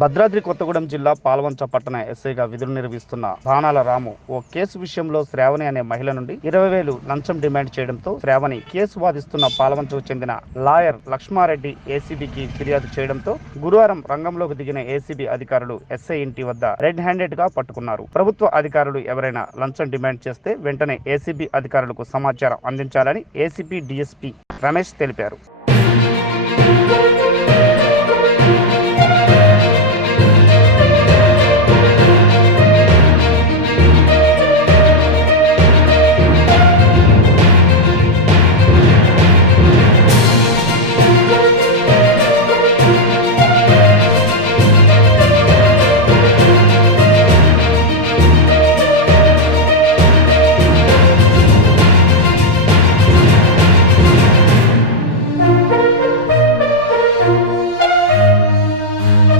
భద్రాద్రి కొత్తగూడెం జిల్లా పాల్వంచ పట్టణ ఎస్ఐగా విధులు నిర్వహిస్తున్న బాణాల రాము ఓ కేసు విషయంలో శ్రావణి అనే మహిళ నుండి 20,000 లంచం డిమాండ్ చేయడంతో శ్రావణి కేసు వాదిస్తున్న పాల్వంచకు చెందిన లాయర్ లక్ష్మారెడ్డి ఏసీబీకి ఫిర్యాదు చేయడంతో గురువారం రంగంలోకి దిగిన ఏసీబీ అధికారులు ఎస్ఐ ఇంటి వద్ద రెడ్ హ్యాండెడ్ గా పట్టుకున్నారు. ప్రభుత్వ అధికారులు ఎవరైనా లంచం డిమాండ్ చేస్తే వెంటనే ఏసీబీ అధికారులకు సమాచారం అందించాలని ఏసీబీ డీఎస్పీ రమేష్ తెలిపారు.